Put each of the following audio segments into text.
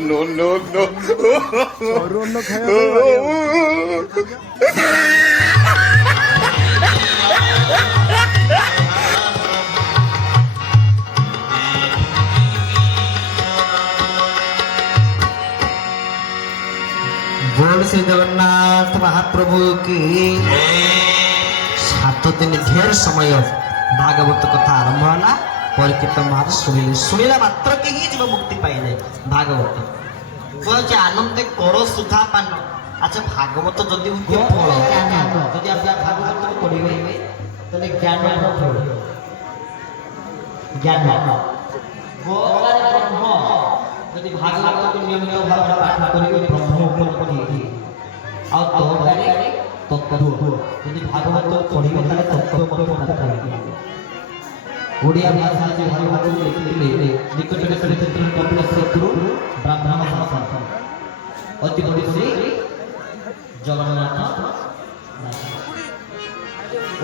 no. बोल श्री जगन्नाथ महाप्रभु की 7 दिन ढेर समय भागवत कथा आरंभ होला परीक्षित महाराज शुणिला मात्र के ही जीव मुक्ति पाइले भागवत कहे आनंद कर सुधा पान। अच्छा भागवत जदि फल जदि आप भागवत पढ़े तले ज्ञान ज्ञान ब्रह्म यदि भागवत को नियमित भाव पाठ करिवे ब्रह्म उपलब्धि आ तो तत्व यदि भागवत पढ़िवे ताले तत्व को प्राप्त होइबे। ओडिया भाषा जे भागवत लिखिले निकटरे चरित्र कपिल गुरु ब्राह्मण शासन अति बड़ी श्री जगन्नाथ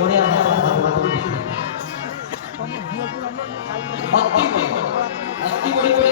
ओडिया भाषा भागवत लिखिले अति बड़ी